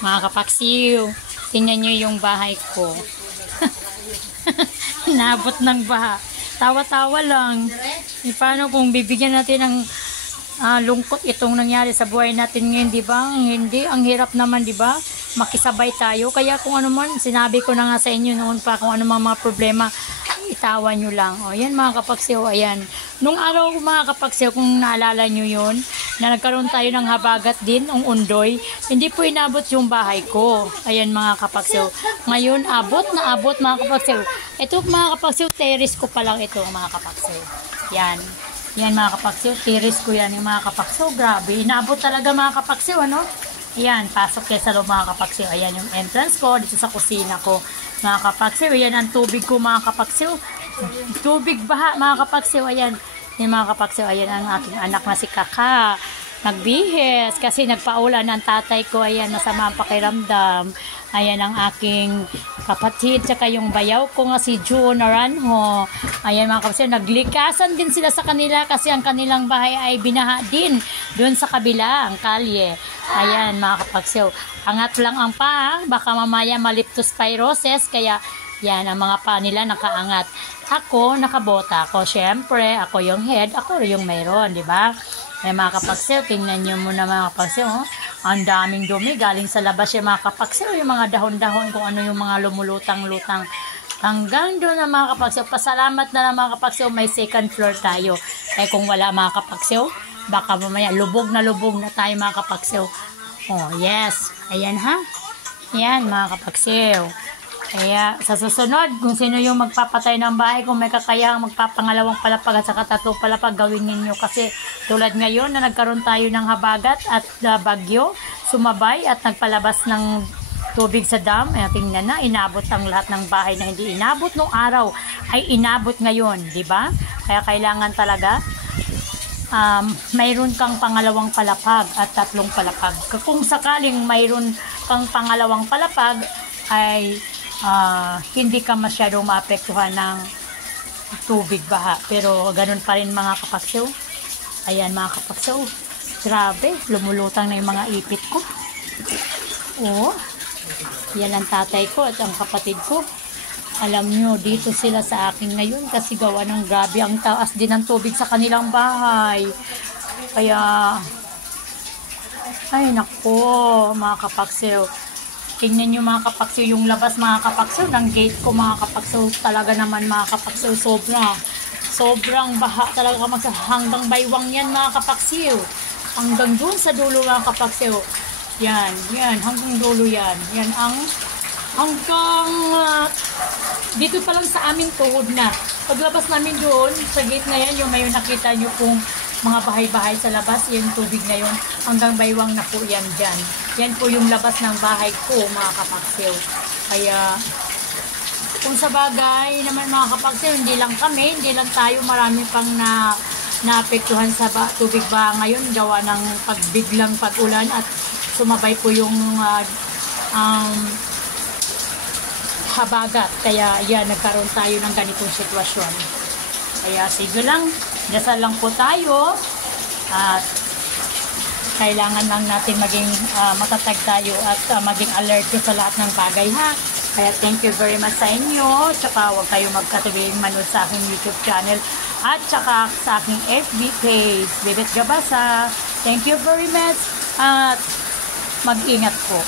Mga kapaksiw, tingnan nyo yung bahay ko. Inabot ng baha. Tawa-tawa lang. E, paano kung bibigyan natin ng lungkot itong nangyari sa buhay natin ngayon, di ba? Hindi, ang hirap naman, di ba? Makisabay tayo. Kaya kung ano man, sinabi ko na nga sa inyo noon pa, kung ano mga problema, itawa nyo lang. O, yan mga kapaksiw, ayan. Nung araw mga kapaksiw, kung naalala nyo yun, na nagkaroon tayo ng habagat din, ang undoy, hindi po inabot yung bahay ko. Ayan mga kapaksiw. Ngayon, abot na abot mga kapaksiw. Ito mga kapaksiw, terrace ko pa lang ito mga kapaksiw. Yan. Yan mga kapaksiw, terrace ko yan yung mga kapaksiw. Grabe, inabot talaga mga kapaksiw, ano? Ayan, pasok kayo sa loob mga kapaksiw. Ayan yung entrance ko, dito sa kusina ko. Mga kapaksiw, ayan ang tubig ko mga kapaksiw. Tubig baha mga kapaksiw, ayan. Yung mga kapaksiw, ayan ang aking anak na si Kaka. Nagbihis kasi nagpaulan ng tatay ko. Ayan, masama ang pakiramdam. Ayan ang aking kapatid, tsaka yung bayaw ko nga si June Naranjo. Ayan mga kapaksiw, naglikasan din sila sa kanila kasi ang kanilang bahay ay binaha din doon sa kabila, ang kalye. Ayan mga kapaksiw, angat lang ang paa, baka mamaya maliptospirosis, kaya yan ang mga paa nila nakaangat. Ako, nakabota ako. Syempre, ako yung head, ako yung mayroon, di ba? Ay mga kapaksiw, tingnan nyo muna mga kapaksiw, oh. Ang daming dumi, galing sa labas yung mga kapaksiw, yung mga dahon-dahon, kung ano yung mga lumulutang-lutang. Hanggang doon na mga kapaksiw, pasalamat na lang mga kapaksiw, may second floor tayo. Eh kung wala mga kapaksiw, baka mamaya lubog na tayo mga kapaksiw. Oh, yes. Ayan ha. Ayan mga kapaksiw. Kaya sa susunod, kung sino yung magpapatay ng bahay, kung may kakayang magpapangalawang palapag at saka tatlong palapag, gawin ninyo. Kasi tulad ngayon na nagkaroon tayo ng habagat at bagyo, sumabay at nagpalabas ng tubig sa dam. Ayan, tingnan na, inabot ang lahat ng bahay na hindi inabot nung araw, ay inabot ngayon, di ba? Kaya kailangan talaga mayroon kang pangalawang palapag at tatlong palapag. Kung sakaling mayroon kang pangalawang palapag, ay hindi ka masyadong maapektuhan ng tubig baha. Pero ganun pa rin mga kapaksiw. Ayan mga kapaksiw. Grabe, lumulutang na yung mga ipit ko. Oh, yan ang tatay ko at ang kapatid ko. Alam nyo, dito sila sa akin ngayon kasi gawa ng grabe ang taas din ng tubig sa kanilang bahay. Kaya, ay nako, mga kapaksiw. Tingnan nyo mga kapaksiw, yung labas mga kapaksiw ng gate ko mga kapaksiw. Talaga naman mga kapaksiw, sobrang baha talaga hanggang baywang yan mga kapaksiw. Hanggang dun sa dulo mga kapaksiw. Yan, hanggang dulo yan. Yan ang hanggang dito pa lang sa aming tuhod na. Paglabas namin doon, sa gate na yan, yung may nakita nyo kung mga bahay-bahay sa labas, yung tubig na yun, hanggang baywang na po yan dyan. Yan po yung labas ng bahay ko, mga kapaksiw. Kaya, kung sa bagay naman mga kapaksiw, hindi lang kami, hindi lang tayo, marami pang naapektuhan sa tubig ba ngayon, gawa ng pagbiglang pag-ulan at sumabay po yung habagat. Kaya yan, nagkaroon tayo ng ganitong sitwasyon. Kaya sige lang, dasal lang po tayo at kailangan lang natin maging matatag tayo at maging alert sa lahat ng bagay ha. Kaya thank you very much sa inyo. Tsaka huwag kayong magkatubig manood sa aking YouTube channel at tsaka sa aking FB page, Bibit Gabasa. Thank you very much at mag-ingat po.